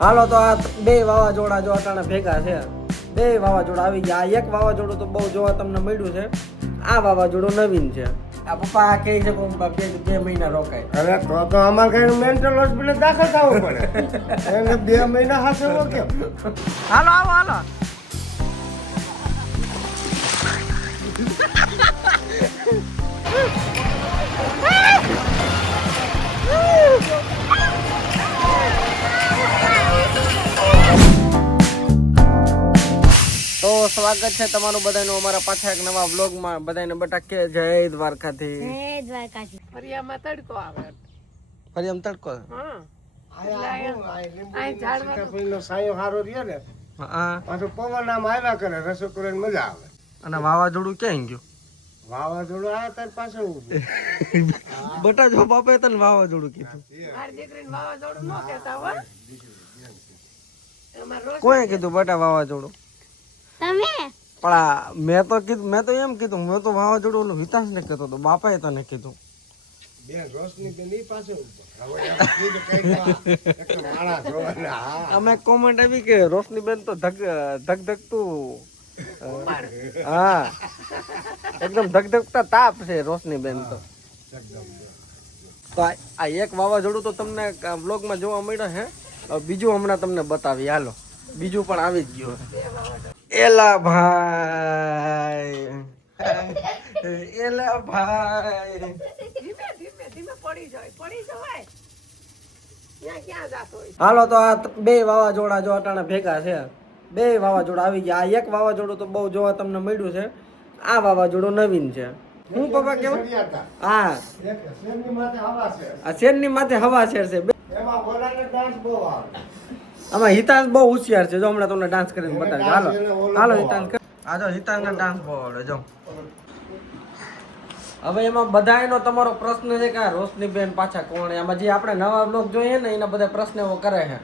હાલો તો આ બે વાવાઝોડા જો અટાણે ભેગા છે. બે વાવાઝોડા આવી ગયા. આ એક વાવાઝોડું તો બહુ જોવા તમને મળ્યું છે. આ વાવાઝોડું નવીન છે. આ પપ્પા આ કહે છે કે બે મહિના રોકાય. અરે તો અમારે કઈ મેન્ટલ હોસ્પિટલ દાખલ થવું પડે. એને 2 મહિના હાચવો કેમ? હાલો આવો હાલો. તો સ્વાગત છે તમારું બધાનું અમારા પાછા એક નવા વ્લોગમાં. બધાને બટા કે જય દ્વારકાથી. જય દ્વારકાથી. ફરિયામાં તડકો આવે. ફરી આમ તડકો. હા સીતાફળનો સાયો હારો રહ્યો ને, હા. પાછું પવન આમ આવ્યા કરે, રસો કરીને મજા આવે. અને વાવાઝોડું ક્યાં ગયું? વાવાઝોડું આવ્યા તાર પાછું બટા જો બાપે તને વાવાઝોડું કીધું. મારી દીકરીને વાવાઝોડું ન કહેતા હો. અમાર રોજ કોણે કીધું બટા વાવાઝોડું? તમે પણ આ મેં તો એમ કીધું, મેં તો વાવાઝોડું ઓલું હિતાંશ ને કહેતો હતો, બાપાએ તને કીધું. બેન રોશની બેન ઈ પાસે હવે એમ કીધું કઈ એક માણસ જોવાના. હા અમે કોમેન્ટ આવી કે રોશનીબેન તો ધગધગતું હા એકદમ ધગધગતા તાપ છે રોશનીબેન તો. તો આ એક વાવાઝોડું તો તમને વ્લોગમાં જોવા મળ્યો છે. હવે બીજું હમણાં તમને બતાવી. હાલો બીજું પણ આવી જ ગયું. એલા ભાઈ એલા ભાઈ. ધીમે ધીમે ધીમે પડી જવાય. ત્યાં ક્યાં જાતો હોય? હાલો તો આ બે વાવાઝોડા જો અટાણે ભેગા છે. બે વાવાઝોડા આવી ગયા. આ એક વાવાઝોડું તો બહુ જોવા તમને મળ્યું છે. આ વાવાઝોડું નવીન છે. હું પપ્પા કેવું? હા એક શેરની માથે હવા છે, આ શેરની માથે હવા શેર છે. એમાં ઓલાને ડાન્સ બહુ આવે. આમાં હિતાંશ બહુ હોશિયાર છે. જો હમણાં તમને ડાન્સ કરીને બતાવી. હાલો હાલો હિતાંશ કર. આ જો હિતાંશને ડાન્સ બહુ આવડે. જો હવે એમાં બધાયનો તમારો પ્રશ્ન છે કે આ રોશનીબેન પાછા કોણ? આમાં જે આપણે નવા બ્લોગ જોઈએ ને એના બધા પ્રશ્ન એવો કરે છે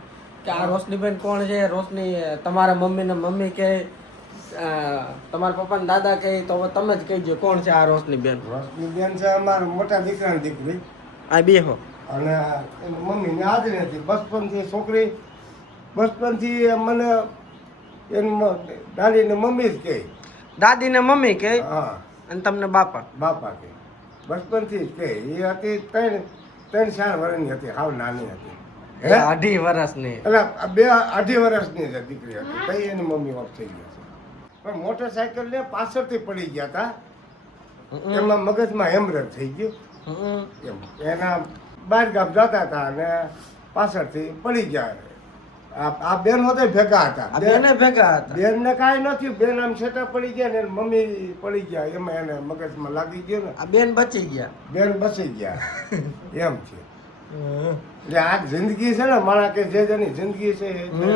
કે આ રોશનીબેન કોણ છે? રોશની તમારા મમ્મીને મમ્મી કે તમારા પપ્પાને દાદા કહે તો હવે તમે જ કહીજો કોણ છે આ રોશનીબેન? રોશની બેન છે અમારા મોટા દીકરાની દીકરી, આ બેહો. અને એની મમ્મીને હાજરી નથી. બચપનથી છોકરી બચપનથી મને એની દાદીને મમ્મી જ કહે. દાદીને મમ્મી કહે હા, અને તમને બાપા. બાપા કે બચપનથી જ કહે. એ હતી 3-4 વર્ષની હતી, હાવ નાની હતી. એ 2.5 વર્ષની. એટલે 2-2.5 વર્ષની છે દીકરી હતી. કઈ એની મમ્મી ઓફ થઈ ગયા છે. પણ મોટરસાયકલ ને પાછળથી પડી ગયા હતા. એમાં મગજમાં હેમરેજ થઈ ગયું. એમ એના બહાર ગામ જતા હતા અને પાછળથી પડી ગયા. આ બેન હોતે ભેગા હતા. આ બેને ભેગા હતા. બેન ને કાંઈ નથી. બેન આમ છેટા પડી ગયા ને એની મમ્મી પડી ગયા. એમાં એને મગજમાં લાગી ગયું ને, આ બેન બચી ગયા. બેન બસી ગયા. એમ છે. એટલે આ જિંદગી છે ને, માણા કે જે જેની જિંદગી છે એ છે.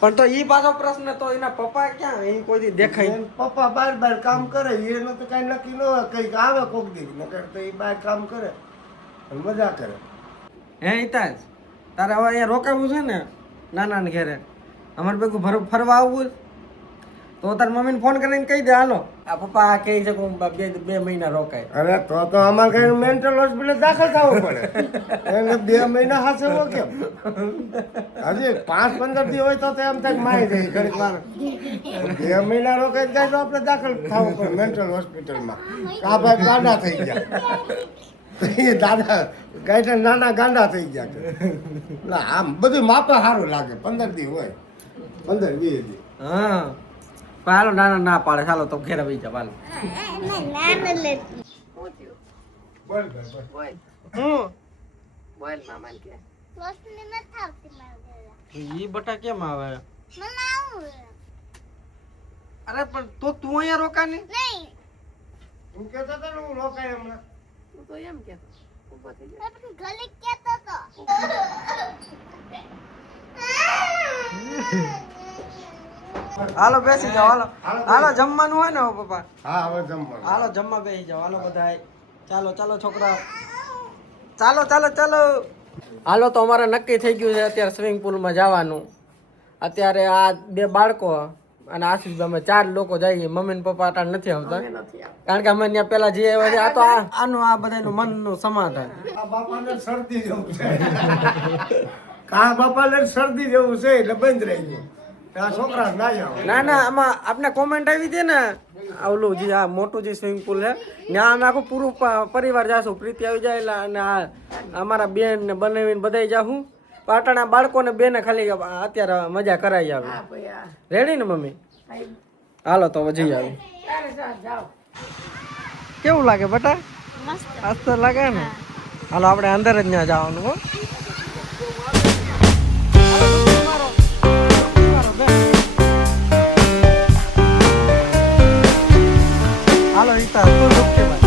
પણ તો ઈ પાછો પ્રશ્ન તો એના પપ્પા ક્યાં? એ કોઈ દી દેખાય? એન પપ્પા બહાર કામ કરે. એનું તો કઈ નક્કી ન હોય. કઈક આવે કોક દી નકર તો એ બહાર કામ કરે અને મજા કરે. હે હિતાંશ, તારે હવે અહીંયા રોકાવું છે ને નાના ને ઘેરે? અમારે ભેગું ફરવા આવવું છે? તો તાર મમ્મીને ફોન કરીને કહી દે. હાલો આ પપ્પા આ કહે છે કે હું બે મહિના રોકાય. અરે તો અમારે કઈ મેન્ટલ હોસ્પિટલ દાખલ થવું પડે. એને 2 મહિના હાચવો કેમ? હજી 5-15 દી હોય તો એમ થાય મારી જાય ઘડીક વાર. 2 મહિના રોકાઈ જાય તો આપણે દાખલ થવું પડે મેન્ટલ હોસ્પિટલમાં. આ ભાઈ ગાંડા થઈ ગયા. એ દાદા ગાઈટર નાના ગાંડા થઈ ગયા. ના આમ બધું માપે સારું લાગે. 15 દી હોય, 15-20 દી. હા પણ હાલો નાના ના પાડે. ચાલો તો ઘેર આવી જાવ. હાલો શું થયું? બોલ બોલ બોલ મામાને કે. રોશની નથી આવતી મારા ઘરે. ઈ બટા કેમ આવે? મને આવું અરે પણ તો તું અહીંયા રોકાની? નહીં. તું કહેતો હતો ને હું રોકાય હમણાં. તું તો એમ કહેતો. ઊભો થઈ જા. આપણે ગલી કેતો તો. હાલો બેસી જાઓ. હાલો હાલો જમવાનું હોય ને હવે પપ્પા? હા હવે જમવાનું. હાલો જમવા બેસી જાઓ. હાલો બધાય ચાલો ચાલો છોકરા ચાલો ચાલો ચાલો. હાલો તો અમારે નક્કી થઈ ગયું છે અત્યારે સ્વિમિંગ પુલમાં જવાનું. અત્યારે આ 2 બાળકો અને આશીષ અમે 4 લોકો જઈએ. મમ્મી ને પપ્પા અટાણ નથી આવતા અમે નથી આવતા. કારણ કે અમે ત્યાં પેલા જે આવ્યા છે. આ તો આનું આ બધાનું મનનું સમાધાન. આ બાપાને શરદી જેવું છે. કા બાપાને શરદી જેવું છે એટલે બંધ રહી ગયું આ છોકરા ના જાવ ના ના આમાં આપણે કોમેન્ટ આવી હતી ને ઓલું જે આ મોટું જે સ્વિમિંગ પુલ છે ત્યાં અમે આખું પૂરું પરિવાર જાશું. પ્રીતિ આવી જાય એટલે અને આ અમારા બેન ને બનાવીને બધાય જાશું. પાટણા બાળકોને બેને ખાલી અત્યારે મજા કરાવી આવે. હા ભાઈ હા રેડી ને મમ્મી? ભાઈ હાલો તો હવે જઈ આવી. ત્યારે જાઓ કેવું લાગે બટા? મસ્ત. મસ્ત લાગે ને? હાલો આપણે અંદર જ ત્યાં જવાનું હો. હાલો ઈતા તું રૂપ ભાઈ.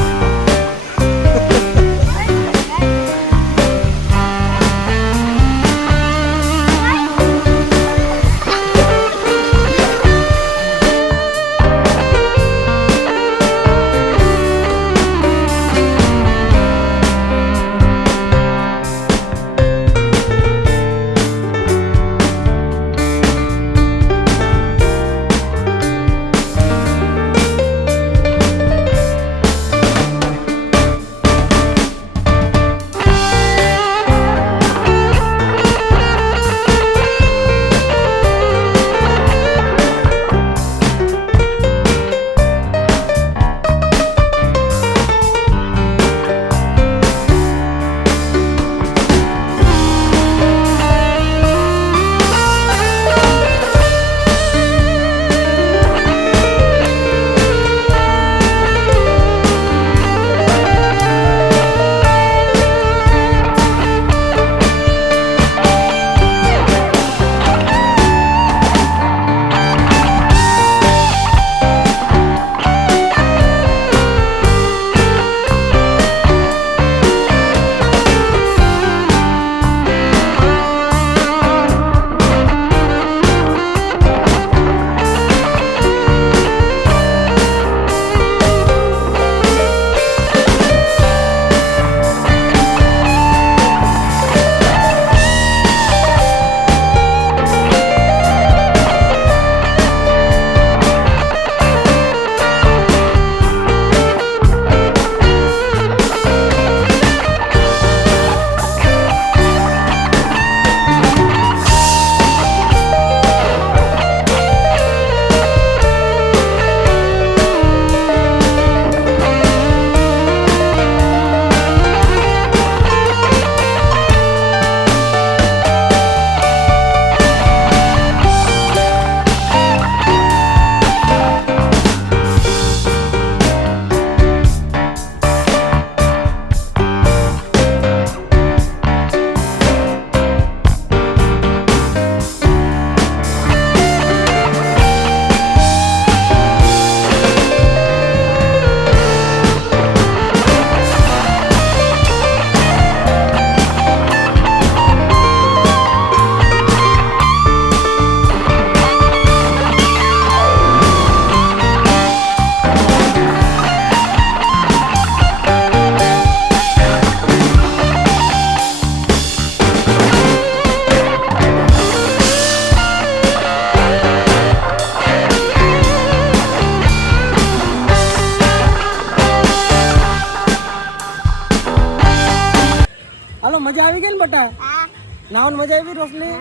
મજા આવી ગઈ ને બટા? હા. નાવન મજા આવી રોશની?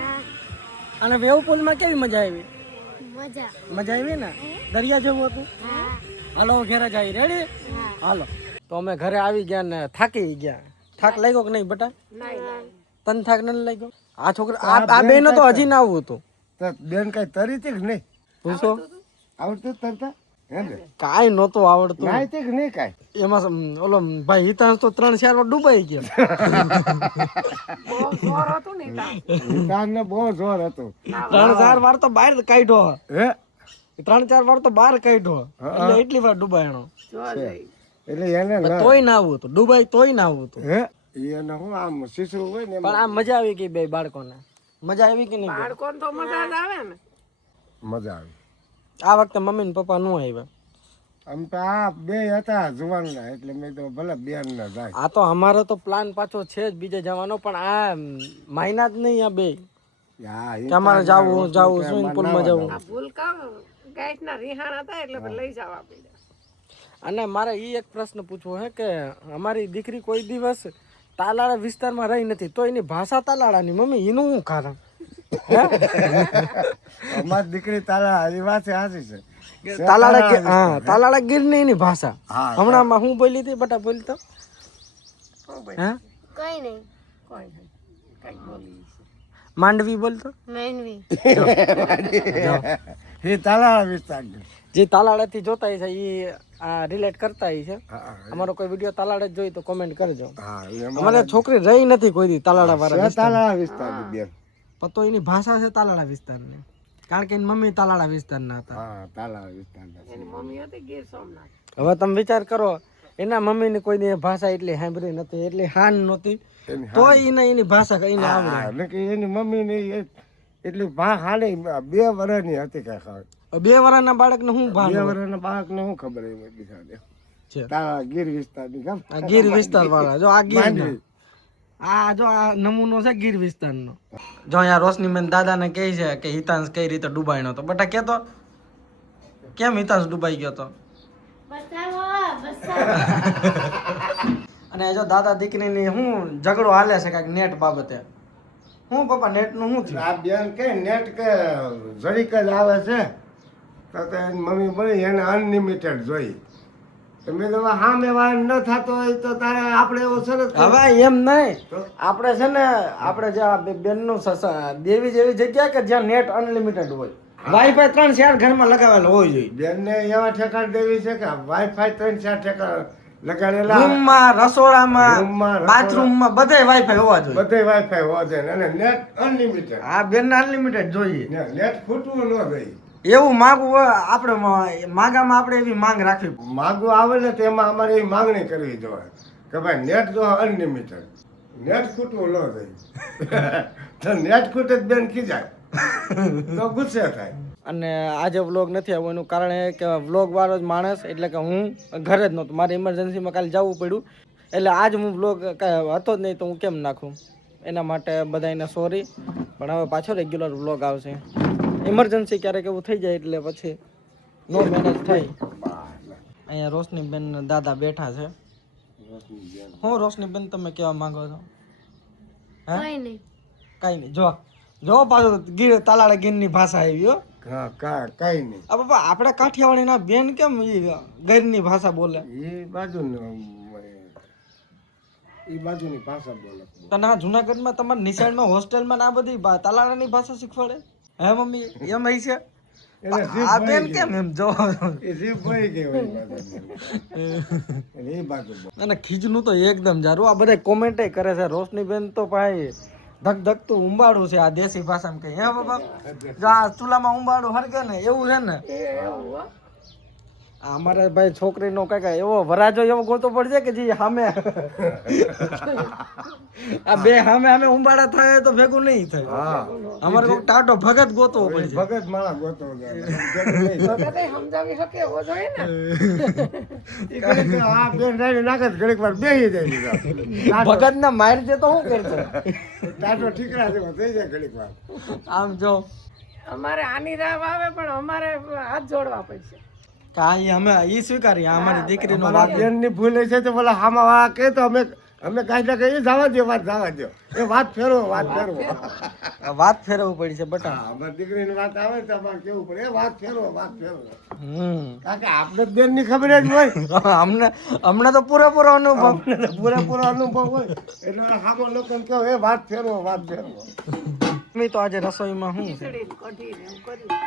અને વેવ પુલમાં કેવી મજા આવી? મજા. મજા આવી ને? દરિયા જેવું હતું? હા. હાલો ઘરે જાય. રેડી? હા. હાલો તો અમે ઘરે આવી ગયા ને થાકી ગયા. થાક લાગ્યો કે નહીં બટા? તન થાક નથી લાગ્યો? આ છોકરા આ બેન તો હજી ના આવું હતું. તો બેન કઈ તરી હતી કે નહીં? પૂછો. આવડતું તરતા હે ને? કાંઈ નહોતું આવડતું. નાઈ હતી કે નહીં કાંઈ? એમાં ઓલો ભાઈ હિતાંશ તો 3-4 વાર ડૂબાઈ ગયા. હિતાંશને બહુ જોર હતું. 3-4 વાર તો બહાર કાઢ્યો. હે 3-4 વાર તો બહાર કાઢ્યો. એટલે એટલી વાર ડૂબાયણો. એટલે એને ના તોય ના આવું હતું. ડૂબાઈ તોય ના આવું હતું. હે એને હું આમ શીશરું હોય ને પણ આ મજા આવી ગઈ બે બાળકોને. મજા આવી કે નહીં? બાળકોને તો મજા જ આવે ને. મજા આવી. આ વખતે મમ્મી ને પપ્પા નો આવ્યા. આમ તો આ બે હતા જુવાનના એટલે મેં તો ભલે બેન ના જાય. આ તો અમારો તો પ્લાન પાછો છે જ બીજે જવાનો, પણ આ માયના જ નહીં આ બે હા, કે અમારે જાવું સ્વિમિંગ પુલમાં જવું. આ ભૂલકા ગાંઠના રિહાણા હતા એટલે પછી લઈ જવા પડ્યા. અને મારે એ એક પ્રશ્ન પૂછવો છે કે અમારી દીકરી કોઈ દિવસ તાલાળા વિસ્તારમાં રહી નથી તો એની ભાષા તાલાળાની મમ્મી એનું શું કારણ અમારી દીકરી તારા એ વાત સાચી છે તાલાળા ગીરની એની ભાષા હા. હમણાં હું બોલી હતી બટા બોલી તો હે કઈ નહીં કોઈ નહીં કઈ બોલી છે. માંડવી બોલતો મેનવી એ તાલાળા વિસ્તાર જે તાલાળાથી જોતા છે એ રિલેટ કરતા છે હા અમારો કોઈ વિડીયો તાલાળા જ જોઈ તો કોમેન્ટ કરજો હા અમારે છોકરી રહી નથી કોઈ દી તાલાળા વાળા તાલાળા વિસ્તાર બેન પણ તો એની ભાષા છે તાલાળા વિસ્તારની કારણ કે એની મમ્મી તાલાળા વિસ્તારના હતા હા તાલાળા વિસ્તાર એની મમ્મી હતી ગીર સોમનાથ. હવે તમે વિચાર કરો એના મમ્મીની કોઈની ભાષા એટલી સાંભળી નથી એટલી હાન નહોતી તો એને એની ભાષા કઈને આવડે એટલે કે એની મમ્મી ની એટલી ભા હાલી 2 વર્ષની હતી કઈ ખબર 2 વર્ષના બાળકને હું 2 ભાન વર્ષના બાળકને શું ખબર એ બધી સાથે છે તારા ગીર વિસ્તારની કેમ આ ગીર વિસ્તાર વાળા જો આ ગીર માંડવી. આ જો આ નમૂનો છે ગીર વિસ્તારનો જો અહીંયા રોશનીબેન દાદાને કહે છે કે હિતાંશ કઈ રીતે ડૂબાઈનો તો બટા કેતો કેમ હિતાંશ ડૂબાઈ ગયો તો અને જો દાદા દીકરીની હું ઝઘડો હાલે છે કાંઈક નેટ બાબતે હું પપ્પા નેટનું શું થયું આ બેન કે નેટ કે જરીક જ આવે છે તો એની મમ્મી બોલી એને અનલિમિટેડ જોઈ તો મેં તો સામે વાર ન થતો હોય તો તારે આપણે એવો સરસ હવે એમ નહીં આપણે છે ને આપણે જે આ બેનનું દેવી જેવી જગ્યા કે જ્યાં નેટ અનલિમિટેડ હોય વાઈફાઈ 3-4 ઘરમાં લગાવેલો હોવો જોઈએ બેનને એવા ઠેકાણ દેવી છે કે વાઈફાઈ 3-4 ઠેકાણ લગાડેલા રૂમમાં રસોડામાં રૂમમાં, બાથરૂમમાં બધે વાઈફાઈ હોવા જોઈએ બધે વાઈફાઈ હોવા જોઈએ અને નેટ અનલિમિટેડ આ બેન અનલિમિટેડ જોઈએ નેટ ખૂટવું ન જોઈએ એવું માગવું હોય આપણે માગામાં આપણે એવી માંગ રાખવી માગવું આવે ને તેમાં અમારે એવી માંગણી કરવી જોઈએ કે ભાઈ નેટ જો અનલિમિટેડ નેટ ખૂટવું ન જોઈએ તો નેટ ખૂટે જ બેન ખીજાય તો ગુસ્સે થાય અને આજે વ્લોગ નથી આવ્યો એનું કારણ એ કે વ્લોગ વાળો જ માણસ એટલે કે હું ઘરે જ નહોતો મારે ઇમરજન્સીમાં કાલે જવું પડ્યું એટલે આજ હું વ્લોગ કાંઈ હતો જ નહીં તો હું કેમ નાખું એના માટે બધાને સોરી પણ હવે પાછો રેગ્યુલર વ્લોગ આવશે ઇમરજન્સી ક્યારેક એવું થઈ જાય એટલે પછી નો મેનેજ થાય અહીંયા રોશનીબેન દાદા બેઠા છે હું રોશનીબેન તમે કહેવા માંગો છો હે કઈ નહીં કાંઈ નહીં જો પાછું ગીર તાલાળા ગીરની ભાષા આવી હો હા કઈ નહીં આ બાપા આપણે કાઠિયાવાડીના બેન કેમ ઈ ગીરની ભાષા બોલે એ બાજુની ભાષા બોલે તને આ જુનાગઢમાં તમારા નિશાળમાં હોસ્ટેલમાં ને આ બધી તાલાળાની ભાષા શીખવાડે હે મમ્મી એમ હઈ છે એટલે આ બેન કેમ એમ જો એ જીભ ભરી ગઈ હોય એટલે એ બાજુ બોલે. અને ખીજનું તો એકદમ જારું આ બધા કોમેન્ટ કરે છે રોશનીબેન તો ભાઈ ધક ધકતું ઉંબાડું છે આ દેશી ભાષામાં કઈ હે બાબા જો આ ચૂલામાં ઉંબાડું હરકે ને એવું છે ને એવું હો. આ અમારે ભાઈ છોકરીનો કઈક એવો વરાજો એવો ગોતો પડશે કે જે સામે આ બે સામે ઉંબાડા થાય તો ભેગું નહીં થાય હા અમારે કોઈ ટાટો ભગત ગોતવો પડશે ભગત માળા ગોતો તો કદાચ સમજાવી શકે એવો જોઈએ ને આ બેન રાડી નાખે તો ઘડીક વાર બેસી જાય ભગત ના માર દે તો શું કરશે ટાટો ઠીકરા જેવો થઈ જાય ઘડીક વાર આમ જો અમારે આની રાહ આવે પણ અમારે હાથ જોડવા પડશે કાંઈ અમે ઈ સ્વીકારીએ આ અમારી દીકરીનો અમારા વાંક બેન ની ભૂલ છે તો બોલા હામા વાળા કહે તો અમે કાંઈ કહીએ જવા દો વાત જવા દો એ વાત ફેરવો વાત ફેરવવું પડી છે બટા અમારી દીકરીની વાત આવે તો અમારે કેવું પડે એ વાત ફેરવો હમ કારણ કે આપણે બેન ની ખબર જ હોય અમને તો પૂરેપૂરો અનુભવ આપણે તો પૂરેપૂરો અનુભવ હોય એટલે હામો લોકો કહો એ વાત ફેરવો મેં તો આજે રસોઈમાં શું છે ખીચડી ને કઢી ને એવું કર્યું.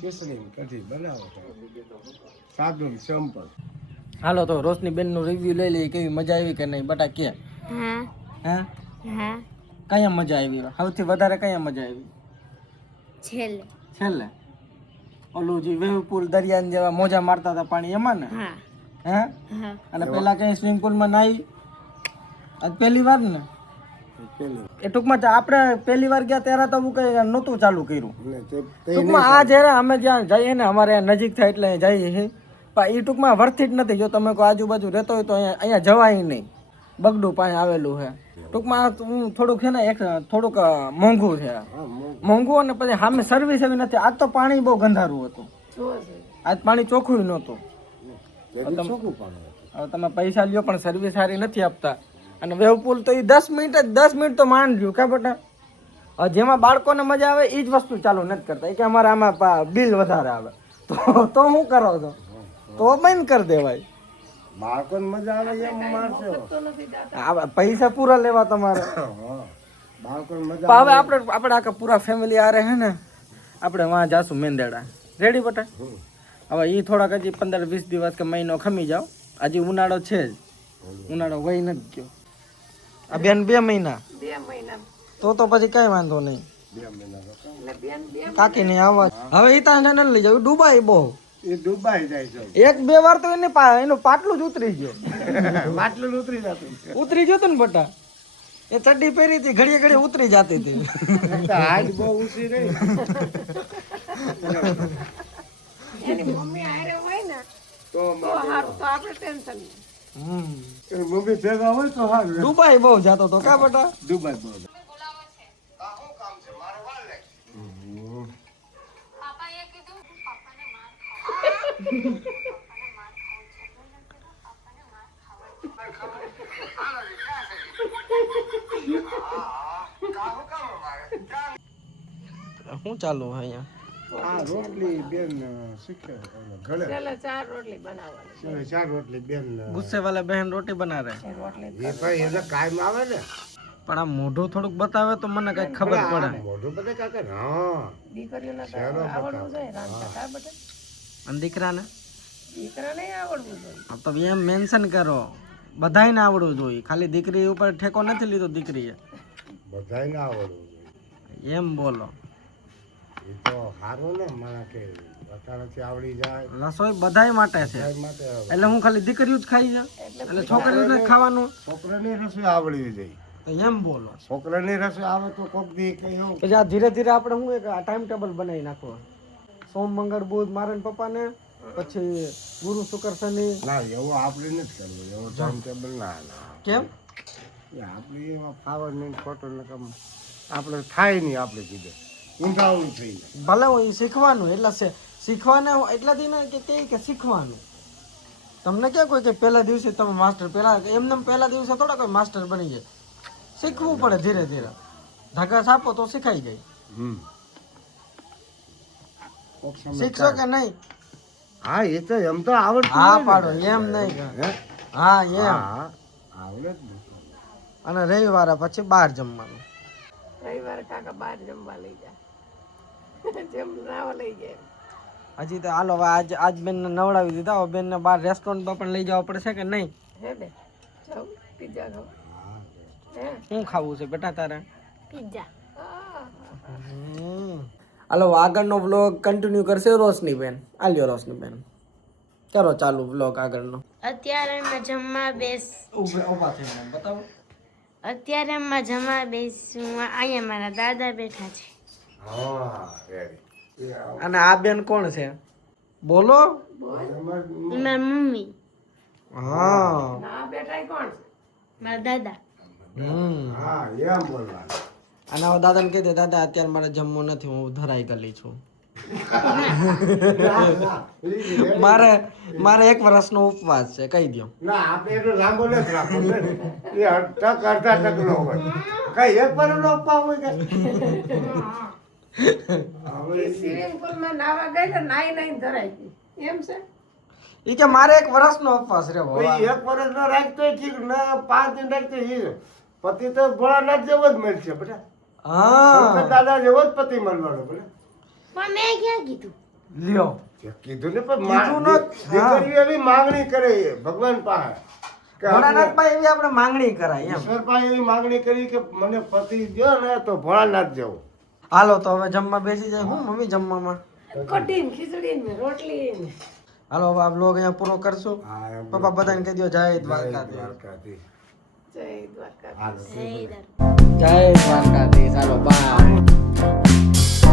ખીચડી કઢી બનાવો સાદું સિમ્પલ હાલો તો રોશની બેન નું રિવ્યુ લઈ લઈએ કેવી મજા આવી કે નહીં બટા કે હા હે હા કયા મજા આવી સૌથી વધારે કયા મજા આવી છેલ્લે છેલ્લે ઓલું જે વેવ પુલ દરિયા જેવા મોજા મારતા હતા પાણી એમાં ને હા હે હા અને પેલા કઈ સ્વિમિંગ પુલમાં નાઈ આજ પહેલી વાર ને એ ટૂંકમાં આપણે પહેલી વાર ગયા ત્યારે તો હું કઈ નહોતું ચાલુ કર્યું ટૂંકમાં આ જયારે અમે જ્યાં જઈએ ને અમારે નજીક થાય એટલે જઈએ છીએ પણ એ ટૂંકમાં વર્થ જ નથી જો તમે કોઈ આજુબાજુ રહેતો હોય તો અહીંયા જવાય નહીં બગડું પાણી આવેલું છે ટૂંકમાં હું થોડુંક છે ને એક થોડુંક મોંઘું છે મોંઘું અને પછી સામે સર્વિસ એવી નથી આજ તો પાણી બહુ ગંધારું હતું આજ પાણી ચોખ્ખું નહોતું હવે તમે પૈસા લ્યો પણ સર્વિસ સારી નથી આપતા અને વેવ પુલ તો એ 10 મિનિટ જ 10 મિનિટ તો માંડ્યું કા બટા. જેમાં બાળકોને મજા આવે એ જ વસ્તુ ચાલુ નથી કરતા. એ કે અમારે આમાં બિલ વધારે આવે તો શું કરો છો? તો બંધ કરી દેવાય. બાળકોને મજા આવે એમ મારશો. તો નથી દાદા. આ પૈસા પૂરા લેવા તમારે. બાળકોને મજા પણ હવે આપણે આખા પૂરા ફેમિલી આરે હે ને આપણે વાં જાશું મેંદેડા. રેડી બટા? હવે એ થોડાક હજી 15-20 દિવસ કે મહિનો ખમી જાવ. હજી ઉનાળો છે જ. ઉનાળો વહી નથી ગયો. આ બેન 2 મહિના 2 મહિના તો પછી કઈ વાંધો નહીં. 2 મહિના એટલે બેન 2 કાકી નહીં આવવા. હવે એ ત્યાં લઈ જાવ ડુબાઈ બહુ. એ દુબાઈ જાય છે. 1-2 વાર તો એનું પાટલું જ ઉતરી ગયો. માટલું ઉતરી જતું. ઉતરી ગયો ને બટા. એ ચડ્ડી પહેરી હતી ઘડીએ ઘડીએ ઉતરી જતી હતી. આજ બહુ ઊંચી રહી. એની મમ્મી હારે હોય ને તો તો સારું, તો આપણે ટેન્શન નહીં. એની મમ્મી ભેગા હોય તો સારું. ડુબાઈ બહુ જતો તો કા બટા. દુબાઈ બહુ. શું ચાલુ હે અહીંયા? આ રોટલી બેન શીખે ઘરે. છેલ્લે 4 રોટલી બનાવવાની. છેલ્લે 4 રોટલી બેન. ગુસ્સે વાલા બહેન રોટી બના રહે. એ રોટલી એ ભાઈ એને કાયમ આવે ને. પણ આ મોઢું થોડુંક બતાવે તો મને કઈ ખબર પડે. મોઢું બધે કાકે હા. દીકરીઓને તો આવડવું જોઈએ રાંધતા. કા બેટા? અને દીકરાને દીકરાને આવડવું જોઈએ. તો એમ મેન્શન કરો. બધાયને આવડવું જોઈએ. ખાલી દીકરી ઉપર ઠેકો નથી લીધો દીકરીએ. બધાયને આવડવું જોઈએ. એમ બોલો. એ તો સારું ને મને કે અત્યારેથી આવડી જાય. રસોઈ બધાય માટે છે. બધાય માટે એટલે હું ખાલી દીકરીઓ જ ખાઈ છે એટલે છોકરીઓને ખાવાનું. છોકરાની રસોઈ આવડવી જોઈએ. તો એમ બોલો. છોકરાની રસોઈ આવે તો કોક દી કઈ એવું. પછી આ ધીરે ધીરે આપણે હું એક ટાઈમ ટેબલ બનાવી નાખો. સોમ મંગળ બુધ મારે ને પપ્પાને, પછી ગુરુ શુક્ર શનિ. ના એવું આપણે નથી કરવું. એવો ટાઈમ ટેબલ ના ના. કેમ? એ આપણે એવા ફાવર નહીં ખોટો ને કમ આપણે થાય નહીં. આપણે કીધે ઊંધાવું થઈ જાય. ભલે હું ઈ શીખવાનું એટલે શીખવાને એટલાથી ને કે શીખવાનું. તમને ક્યાં કોઈ કે પહેલા દિવસે તમે માસ્ટર એમને પહેલા દિવસે થોડા કોઈ માસ્ટર બની જાય. શીખવું પડે ધીરે ધીરે. ધગસ આપો તો શીખાઈ જાય. કોક સમય શીખશો કે નહીં? હા એ તો એમ તો આવડતું હા હોય ને. પાડો એમ નહીં. હે? હા એમ. હા આવડે જ ને. અને રવિવારે પછી બહાર જમવાનું. રવિવારે કાકા બહાર જમવા લઈ જાય. જેમ નાવા લઈ જાય. હજી તો હાલો હવે આજ બેનને નવડાવી દીધા. હવે બેનને બહાર રેસ્ટોરન્ટમાં પણ લઈ જવા પડશે કે નહીં? હે બે જાઉં પિઝા ખાવા. હે શું ખાવું છે બેટા તારે? પિઝા. હાલો આગળનો વ્લોગ કન્ટિન્યુ કરશે રોશની બેન. આલ્યો રોશની બેન કરો ચાલુ વ્લોગ આગળનો. અત્યારે અમે જમવા ઊભા થઈને બતાવો. અત્યારે અમે જમવા બેસું. અહીંયા મારા દાદા બેઠા છે. હા રેડી. અને આ બેન કોણ છે? બોલો. મારા મમ્મી, હા ના બેટા કોણ છે? મારા દાદા. હા એમ બોલવાનું. અને હવે દાદાને કહી દે દાદા અત્યારે મારે જમવું નથી, હું ધરાઈ ગલી છું. મારે 1 વર્ષનો ઉપવાસ છે કહી દો. ના આપણે એટલો લાંબો નથી રાખવો ને. એ ટક અડધા ટકનો હોય. કઈ એક પર નો અપા હોય કે સ્વિમિંગ પુલમાં નાવા ગઈ તો નાઈ નાઈ ધરાઈ ગઈ. એમ છે? ઈ કે મારે 1 વર્ષનો ઉપવાસ રહેવો. કોઈ એક વર્ષ નો રાખતો ઠીક ના 5 દિન રાખતો એ પતિ તો ભોળાનાથ જેવો જ મળશે બેટા. હા શંકર દાદા જેવો જ પતિ મળવાનો બેટા. પણ મેં ક્યાં કીધું? લ્યો જે કીધું ને પણ કીધું ને, દીકરીઓ એવી માંગણી કરે ભગવાન પાસે કે ભોળાનાથ પાસે એવી આપણે માંગણી કરાય એમ. ઈશ્વર પાસે એવી માંગણી કરી કે મને પતિ દ્યો ને તો ભોળાનાથ જેવો. હાલો તો હવે જમવા બેસી જાય. હું મમ્મી જમવામાં કઢી ને ખીચડી ને રોટલી ને. હાલો હવે આ બ્લોગ અહીંયા પૂરો કરશું. હા, એમ પપ્પા બધાને કહી દો જય દ્વારકાધીશ. દ્વારકાધીશ. જય દ્વારકા. હાલો. જય દાદા. જય દ્વારકાધીશ. હાલો બાય.